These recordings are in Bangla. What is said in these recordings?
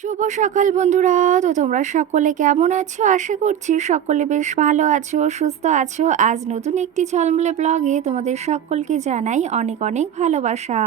শুভ সকাল বন্ধুরা। তো তোমরা সকলে কেমন আছো? আশা করছি সকলে বেশ ভালো আছো, সুস্থ আছো। আজ নতুন একটি ঝলমলে ব্লগে তোমাদের সকলকে জানাই অনেক অনেক ভালোবাসা।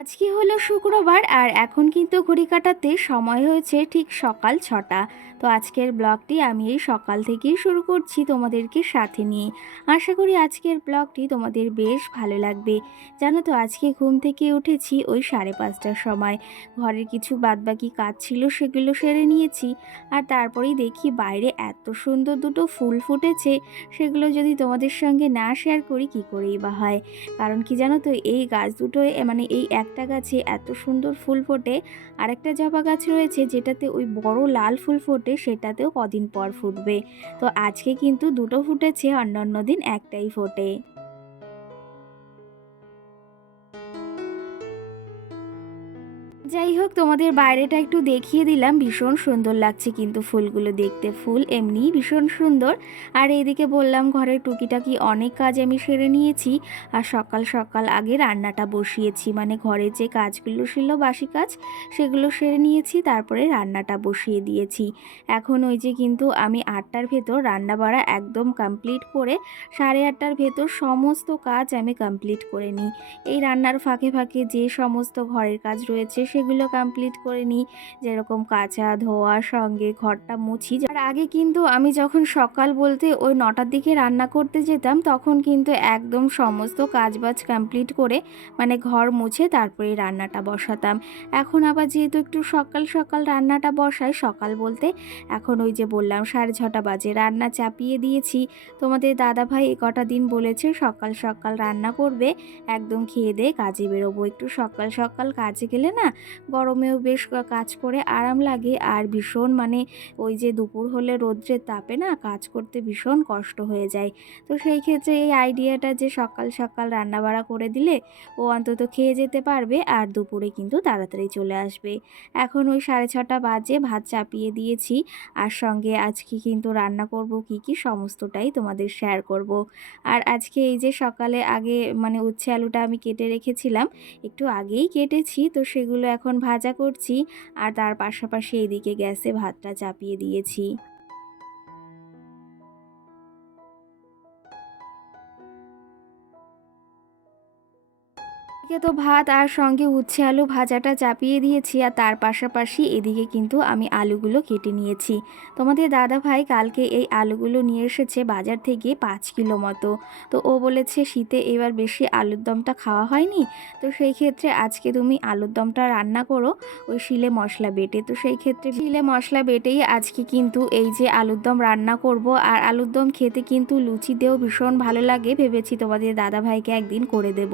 আজকে হলো শুক্রবার আর এখন কিন্তু ঘড়ি কাটাতে সময় হয়েছে ঠিক সকাল 6টা। তো আজকের ব্লগটি আমি এই সকাল থেকেই শুরু করছি তোমাদেরকে সাথে নিয়ে। আশা করি আজকের ব্লগটি তোমাদের বেশ ভালো লাগবে। জানো তো আজকে ঘুম থেকে উঠেছি ওই 5:30টার সময়। ঘরের কিছু বাদবাকি কাজ ছিল সেগুলো সেরে নিয়েছি। আর তারপরেই দেখি বাইরে এত সুন্দর দুটো ফুল ফুটেছে, সেগুলো যদি তোমাদের সঙ্গে না শেয়ার করি কী করেই বা হয়। কারণ কি জানো তো, এই গাছ দুটোয় মানে এই একটা গাছে এত সুন্দর ফুল ফোটে, আরেকটা জবা গাছ রয়েছে যেটাতে ওই বড় লাল ফুল ফোটে, সেটাতেও কদিন পর ফুটবে। তো আজকে কিন্তু দুটো ফুটেছে, অন্যান্য দিন একটাই ফোটে। যাই হোক, তোমাদের বাইরেটা একটু দেখিয়ে দিলাম। ভীষণ সুন্দর লাগছে কিন্তু ফুলগুলো দেখতে, ফুল এমনিই ভীষণ সুন্দর। আর এইদিকে বললাম ঘরের টুকিটাকি অনেক কাজ আমি সেরে নিয়েছি। আর সকাল সকাল আগে রান্নাটা বসিয়েছি, মানে ঘরের যে কাজগুলো ছিল বাসি কাজ সেগুলো সেরে নিয়েছি, তারপরে রান্নাটা বসিয়ে দিয়েছি। এখন ওই যে কিন্তু আমি 8টার ভেতর রান্না বাড়া একদম কমপ্লিট করে 8:30টার ভেতর সমস্ত কাজ আমি কমপ্লিট করে নিই। এই রান্নার ফাঁকে ফাঁকে যে সমস্ত ঘরের কাজ রয়েছে সেগুলো কমপ্লিট করে নিই, যেরকম কাচা ধোয়া, সঙ্গে ঘরটা মুছি। আর আগে কিন্তু আমি যখন সকাল বলতে ওই 9টার দিকে রান্না করতে যেতাম, তখন কিন্তু একদম সমস্ত কাজবাজ কমপ্লিট করে মানে ঘর মুছে তারপরে রান্নাটা বসাতাম। এখন আবার যেহেতু একটু সকাল সকাল রান্নাটা বসাই, সকাল বলতে এখন ওই যে বললাম 6:30 বাজে, রান্না চাপিয়ে দিয়েছি। তোমাদের দাদাভাই কটা দিন বলেছে সকাল সকাল রান্না করবে, একদম খেয়ে দিয়ে কাজে বেরোবো। একটু সকাল সকাল কাজে গেলে না গরমেও বেশ কাজ করে আরাম লাগে, আর ভীষণ মানে ওই যে দুপুর হলে রৌদ্রের তাপে না কাজ করতে ভীষণ কষ্ট হয়ে যায়। তো সেই ক্ষেত্রে এই আইডিয়াটা যে সকাল সকাল রান্নাবাড়া করে দিলে ও অন্তত খেয়ে যেতে পারবে, আর দুপুরে কিন্তু তাড়াতাড়ি চলে আসবে। এখন ওই 6:30 বাজে, ভাত চাপিয়ে দিয়েছি। আর সঙ্গে আজকে কিন্তু রান্না করব কি কি সমস্তটাই তোমাদের শেয়ার করব। আর আজকে এই যে সকালে আগে মানে উচ্ছে আলুটা আমি কেটে রেখেছিলাম, একটু আগেই কেটেছি, তো সেগুলো এখন ভাজা করছি। আর তার পাশাপাশি এইদিকে গ্যাসে ভাতটা চাপিয়ে দিয়েছি। এদিকে তো ভাত আর সঙ্গে উচ্ছে আলু ভাজাটা চাপিয়ে দিয়েছি, আর তার পাশাপাশি এদিকে কিন্তু আমি আলুগুলো কেটে নিয়েছি। তোমাদের দাদা ভাই কালকে এই আলুগুলো নিয়ে এসেছে বাজার থেকে 5 কিলো মতো। তো ও বলেছে শীতে এবার বেশি আলুর দমটা খাওয়া হয়নি, তো সেই ক্ষেত্রে আজকে তুমি আলুর দমটা রান্না করো ওই শিলে মশলা বেটে। তো সেই ক্ষেত্রে শিলে মশলা বেটেই আজকে কিন্তু এই যে আলুর দম রান্না করব। আর আলুর দম খেতে কিন্তু লুচি দিয়েও ভীষণ ভালো লাগে, ভেবেছি তোমাদের দাদা ভাইকে একদিন করে দেব।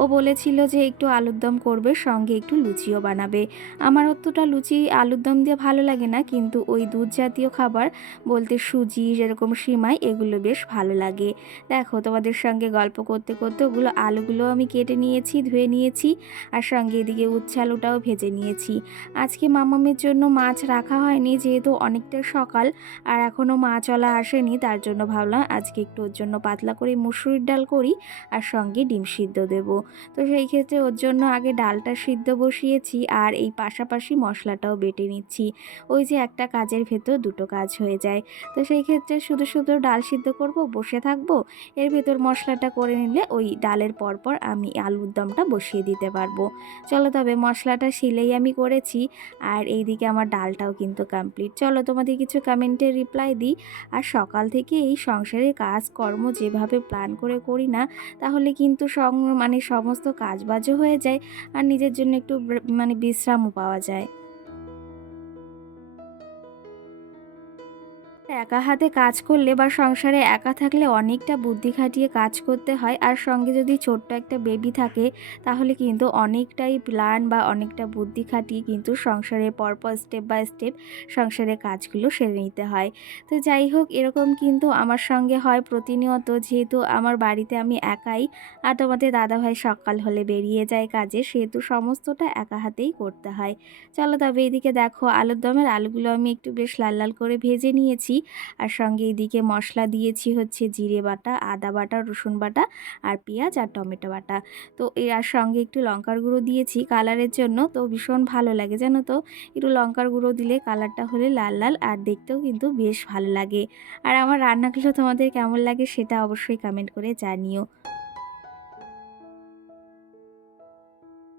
ও বলেছিল যে একটু আলুর দম করবে, সঙ্গে একটু লুচিও বানাবে। আমার অতটা লুচি আলুর দম দিয়ে ভালো লাগে না, কিন্তু ওই দুধ জাতীয় খাবার বলতে সুজি, যেরকম সিমাই, এগুলো বেশ ভালো লাগে। দেখো তোমাদের সঙ্গে গল্প করতে করতে ওগুলো আলুগুলো আমি কেটে নিয়েছি, ধুয়ে নিয়েছি। আর সঙ্গে এদিকে উচ্ছে আলুটাও ভেজে নিয়েছি। আজকে মামামের জন্য মাছ রাখা হয়নি, যেহেতু অনেকটা সকাল আর এখনও মাছওয়ালা আসেনি, তার জন্য ভাবলাম আজকে একটু ওর জন্য পাতলা করে মুসুরির ডাল করি আর সঙ্গে ডিম সিদ্ধ দেবো। তো সেই ক্ষেত্রে ওর জন্য আগে ডালটা সিদ্ধ বসিয়েছি আর এই পাশাপাশি মশলাটাও বেটে নিচ্ছি। ওই যে একটা কাজের ভেতর দুটো কাজ হয়ে যায়। তো সেই ক্ষেত্রে শুধু শুধু ডাল সিদ্ধ করব, বসে থাকবো, এর ভেতর মশলাটা করে নিলে ওই ডালের পরপর আমি আলুর দমটা বসিয়ে দিতে পারবো। চলো তবে মশলাটা শিলেই আমি করেছি আর এইদিকে আমার ডালটাও কিন্তু কমপ্লিট। চলো তোমাদের কিছু কমেন্টের রিপ্লাই দিই। আর সকাল থেকে এই সংসারের কাজকর্ম যেভাবে প্ল্যান করে করি না, তাহলে কিন্তু মানে সমস্ত কাজবাজও হয়ে যায় আর নিজের জন্য একটু মানে বিশ্রামও পাওয়া যায়। একা হাতে কাজ করলে বা সংসারে একা থাকলে অনেকটা বুদ্ধি খাটিয়ে কাজ করতে হয়, আর সঙ্গে যদি ছোট্ট একটা বেবি থাকে তাহলে কিন্তু অনেকটাই প্ল্যান বা অনেকটা বুদ্ধি খাটিয়ে কিন্তু সংসারের পরপর স্টেপ বাই স্টেপ সংসারের কাজগুলো সেরে নিতে হয়। তো যাই হোক, এরকম কিন্তু আমার সঙ্গে হয় প্রতিনিয়ত, যেহেতু আমার বাড়িতে আমি একাই আর তোমাদের দাদাভাই সকাল হলে বেরিয়ে যায় কাজে, সেহেতু সমস্তটা একা হাতেই করতে হয়। চলো তবে এদিকে দেখো, আলুর দমের আলুগুলো আমি একটু বেশ লাল লাল করে ভেজে নিয়েছি আর সঙ্গে এদিকে মশলা দিয়েছি হচ্ছে জিরে বাটা, আদা বাটা, রসুন বাটা আর পেঁয়াজ আর টমেটো বাটা। তো এর সঙ্গে একটু লঙ্কার গুঁড়ো দিয়েছি কালারের জন্য, তো ভীষণ ভালো লাগে জানো তো, একটু লঙ্কার গুঁড়ো দিলে কালারটা হলে লাল লাল আর দেখতেও কিন্তু বেশ ভালো লাগে। আর আমার রান্নাগুলো তোমাদের কেমন লাগে সেটা অবশ্যই কমেন্ট করে জানিও।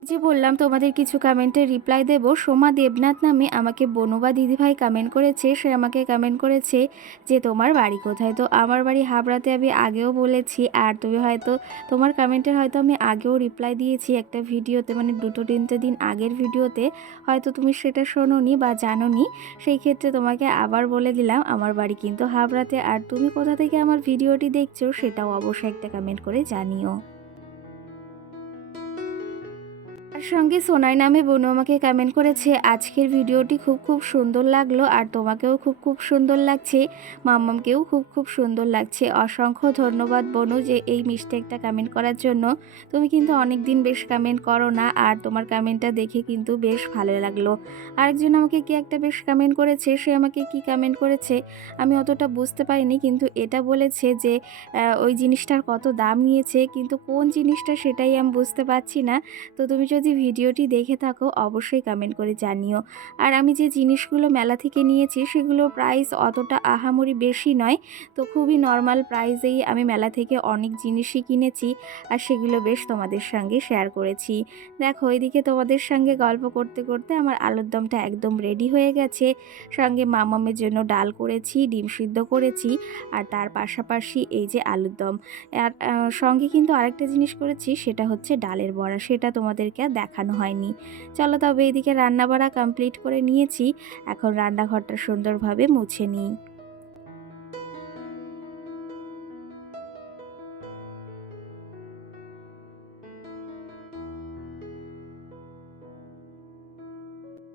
যে বললাম তোমাদের কিছু কমেন্টের রিপ্লাই দেব। সোমা দেবনাথ নামে আমাকে বনুবা দিদিভাই কমেন্ট করেছে। সে আমাকে কমেন্ট করেছে যে তোমার বাড়ি কোথায়। তো আমার বাড়ি হাবড়াতে আমি আগেও বলেছি, আর তুমি হয়তো তোমার কমেন্টের হয়তো আমি আগেও রিপ্লাই দিয়েছি একটা ভিডিওতে, মানে 2-3 দিন আগের ভিডিওতে, হয়তো তুমি সেটা শোনোনি বা জানোনি। সেই ক্ষেত্রে তোমাকে আবার বলে দিলাম, আমার বাড়ি কিন্তু হাবড়াতে। আর তুমি কোথা থেকে আমার ভিডিওটি দেখছো সেটাও অবশ্যই একটা কমেন্ট করে জানিও। তার সঙ্গে সোনাই নামে বোনু আমাকে কমেন্ট করেছে, আজকের ভিডিওটি খুব খুব সুন্দর লাগলো আর তোমাকেও খুব খুব সুন্দর লাগছে, মাম্মামকেও খুব খুব সুন্দর লাগছে। অসংখ্য ধন্যবাদ বোনু যে এই মিষ্টি একটা কমেন্ট করার জন্য। তুমি কিন্তু অনেক দিন বেশ কমেন্ট করো না, আর তোমার কমেন্টটা দেখে কিন্তু বেশ ভালো লাগলো। আরেকজন আমাকে কি একটা বেশ কমেন্ট করেছে, সে আমাকে কি কমেন্ট করেছে আমি অতটা বুঝতে পারিনি, কিন্তু এটা বলেছে যে ওই জিনিসটার কত দাম নিয়েছে, কিন্তু কোন জিনিসটা সেটাই আমি বুঝতে পারছি না। তো তুমি যদি ভিডিওটি দেখে থাকো অবশ্যই কমেন্ট করে জানিও। আর আমি যে জিনিসগুলো মেলা থেকে নিয়েছি সেগুলো প্রাইস অতটা আহামরি বেশি নয়, তো খুবই নর্মাল প্রাইসেই আমি মেলা থেকে অনেক জিনিসই কিনেছি আর সেগুলো বেশ তোমাদের সঙ্গে শেয়ার করেছি। দেখো এদিকে তোমাদের সঙ্গে গল্প করতে করতে আমার আলুর দমটা একদম রেডি হয়ে গেছে। সঙ্গে মামামের জন্য ডাল করেছি, ডিম সিদ্ধ করেছি আর তার পাশাপাশি এই যে আলুর দম। আর সঙ্গে কিন্তু আরেকটা জিনিস করেছি, সেটা হচ্ছে ডালের বড়া, সেটা তোমাদেরকে আর দেখানো হয়নি। চলো তবে এদিকে রান্নাবাড়া কমপ্লিট করে নিয়েছি, এখন রান্নাঘরটা সুন্দরভাবে মুছে নিই।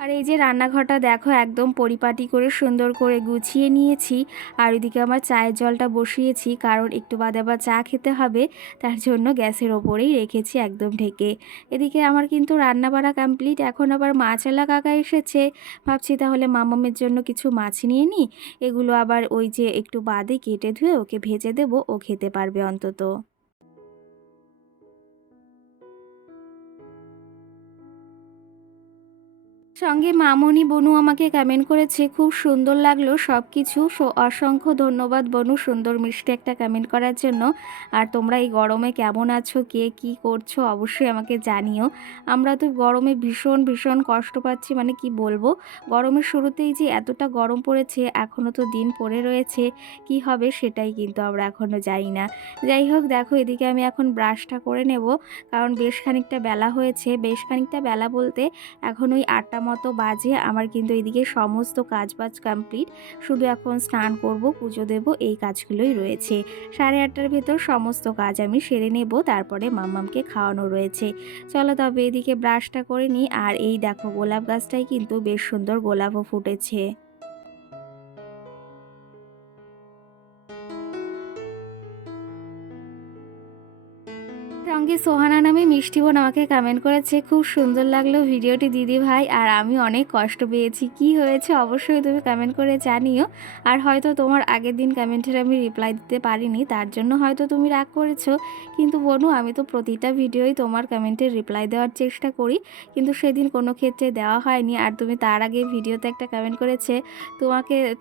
আর এই যে রান্নাঘরটা দেখো একদম পরিপাটি করে সুন্দর করে গুছিয়ে নিয়েছি। আর ওইদিকে আমার চায়ের জলটা বসিয়েছি, কারণ একটু বাদে আবার চা খেতে হবে, তার জন্য গ্যাসের ওপরেই রেখেছি একদম ঢেকে। এদিকে আমার কিন্তু রান্না বাড়া কমপ্লিট। এখন আবার মাছওয়ালা কাকা এসেছে, ভাবছি তাহলে মামামের জন্য কিছু মাছ নিয়ে নিই, এগুলো আবার ওই যে একটু বাদে কেটে ধুয়ে ওকে ভেজে দেবো, ও খেতে পারবে অন্তত। সঙ্গে মামনি বনু আমাকে কমেন্ট করেছে, খুব সুন্দর লাগলো সব কিছু। অসংখ্য ধন্যবাদ বনু সুন্দর মিষ্টি একটা কমেন্ট করার জন্য। আর তোমরা এই গরমে কেমন আছো, কে কি করছো অবশ্যই আমাকে জানিও। আমরা তো গরমে ভীষণ ভীষণ কষ্ট পাচ্ছি, মানে কি বলবো, গরমের শুরুতেই যে এতটা গরম পড়েছে, এখনও তো দিন পড়ে রয়েছে, কি হবে সেটাই কিন্তু আমরা এখনও জানি না। যাই হোক দেখো এদিকে আমি এখন ব্রাশটা করে নেব, কারণ বেশ খানিকটা বেলা হয়েছে। বেশ খানিকটা বেলা বলতে এখন ওই 8টা মতো বাজে। আমার কিন্তু এদিকে সমস্ত কাজবাজ কমপ্লিট, শুধু এখন স্নান করব, পুজো দেব, এই কাজগুলোই রয়েছে। 8:30টার ভেতর সমস্ত কাজ আমি সেরে নেব, তারপরে মাম্মামকে খাওয়ানো রয়েছে। চলো তবে এদিকে ব্রাশটা করে নিই। আর এই দেখো গোলাপ গাছটাই কিন্তু বেশ সুন্দর গোলাপও ফুটেছে। সঙ্গে সোহানা নামে মিষ্টি বোন আমাকে কমেন্ট করেছে, খুব সুন্দর লাগলো ভিডিওটি দিদি ভাই, আর আমি অনেক কষ্ট পেয়েছি। কি হয়েছে অবশ্যই তুমি কমেন্ট করে জানিও। আর হয়তো তোমার আগের দিন কমেন্টের আমি রিপ্লাই দিতে পারিনি, তার জন্য হয়তো তুমি রাগ করেছো। কিন্তু বোনু, আমি তো প্রতিটা ভিডিওই তোমার কমেন্টের রিপ্লাই দেওয়ার চেষ্টা করি, কিন্তু সেদিন কোনো ক্ষেত্রে দেওয়া হয়নি। আর তুমি তার আগে ভিডিওতে একটা কমেন্ট করেছে,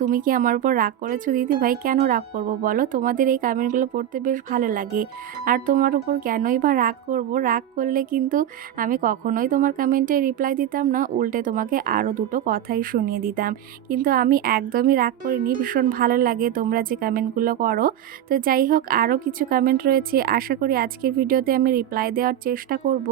তুমি কি আমার উপর রাগ করেছো দিদি ভাই? কেন রাগ করবো বলো? তোমাদের এই কমেন্টগুলো পড়তে বেশ ভালো লাগে। আর তোমার উপর কেনই বা রাগ করব? রাগ করলে কিন্তু আমি কখনোই তোমার কমেন্টে রিপ্লাই দিতাম না, উল্টে তোমাকে আরও দুটো কথাই শুনিয়ে দিতাম। কিন্তু আমি একদমই রাগ করিনি, ভীষণ ভালো লাগে তোমরা যে কমেন্টগুলো করো। তো যাই হোক, আরও কিছু কমেন্ট রয়েছে, আশা করি আজকের ভিডিওতে আমি রিপ্লাই দেওয়ার চেষ্টা করব।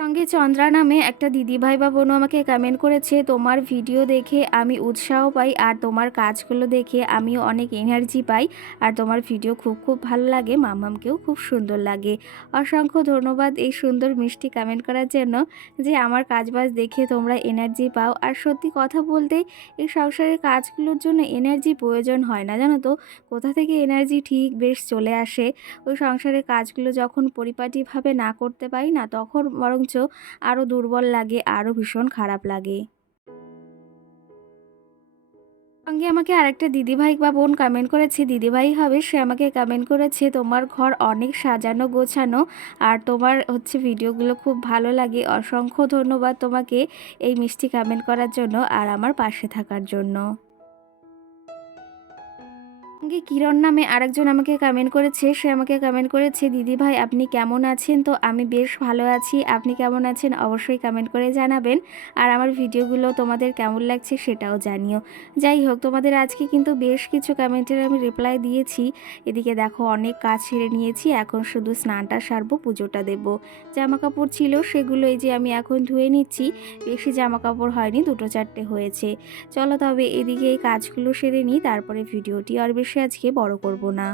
সঙ্গে চন্দ্রা নামে একটা দিদিভাই বা বোনও আমাকে কমেন্ট করেছে, তোমার ভিডিও দেখে আমি উৎসাহ পাই, আর তোমার কাজগুলো দেখে আমিও অনেক এনার্জি পাই, আর তোমার ভিডিও খুব খুব ভালো লাগে, মামামকেও খুব সুন্দর লাগে। অসংখ্য ধন্যবাদ এই সুন্দর মিষ্টি কমেন্ট করার জন্য, যে আমার কাজবাজ দেখে তোমরা এনার্জি পাও। আর সত্যি কথা বলতে, এই সংসারের কাজগুলোর জন্য এনার্জি প্রয়োজন হয় না, জানো তো কোথা থেকে এনার্জি ঠিক বেশ চলে আসে। ওই সংসারের কাজগুলো যখন পরিপাটিভাবে না করতে পারি না, তখন বরঞ্চ আরও দুর্বল লাগে, আরও ভীষণ খারাপ লাগে। সঙ্গে আমাকে আরেকটা দিদিভাই বা বোন কমেন্ট করেছে, দিদিভাই হবে, সে আমাকে কমেন্ট করেছে, তোমার ঘর অনেক সাজানো গোছানো, আর তোমার ভিডিওগুলো খুব ভালো লাগে। অসংখ্য ধন্যবাদ তোমাকে এই মিষ্টি কমেন্ট করার জন্য আর আমার পাশে থাকার জন্য। সঙ্গে কিরণ নামে আরেকজন আমাকে কমেন্ট করেছে, সে আমাকে কমেন্ট করেছে, দিদি ভাই আপনি কেমন আছেন? তো আমি বেশ ভালো আছি, আপনি কেমন আছেন অবশ্যই কমেন্ট করে জানাবেন। আর আমার ভিডিওগুলো তোমাদের কেমন লাগছে সেটাও জানিও। যাই হোক, তোমাদের আজকে কিন্তু বেশ কিছু কমেন্টের আমি রিপ্লাই দিয়েছি। এদিকে দেখো, অনেক কাজ সেরে নিয়েছি, এখন শুধু স্নানটা সারবো, পুজোটা দেব। জামা কাপড় ছিল সেগুলো এই যে আমি এখন ধুয়ে নিচ্ছি। বেশি জামা কাপড় হয়নি, দুটো চারটে হয়েছে। চলো তবে এদিকে এই কাজগুলো সেরে নিই, তারপরে ভিডিওটি আর বেশি আজকে বড় করব না।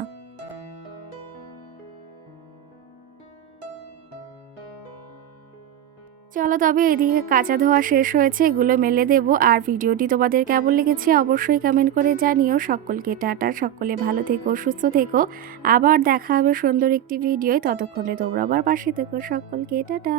চলো তবে এদিকে কাঁচা ধোয়া শেষ হয়েছে, এগুলো মেলে দেব। আর ভিডিওটি তোমাদের কেমন লেগেছে অবশ্যই কমেন্ট করে জানিও। সকলকে টাটা, সকলে ভালো থেকো, সুস্থ থেকো। আবার দেখা হবে সুন্দর একটি ভিডিও, ততক্ষণে তোমরা আবার পাশে থেকো। সকলকে টাটা।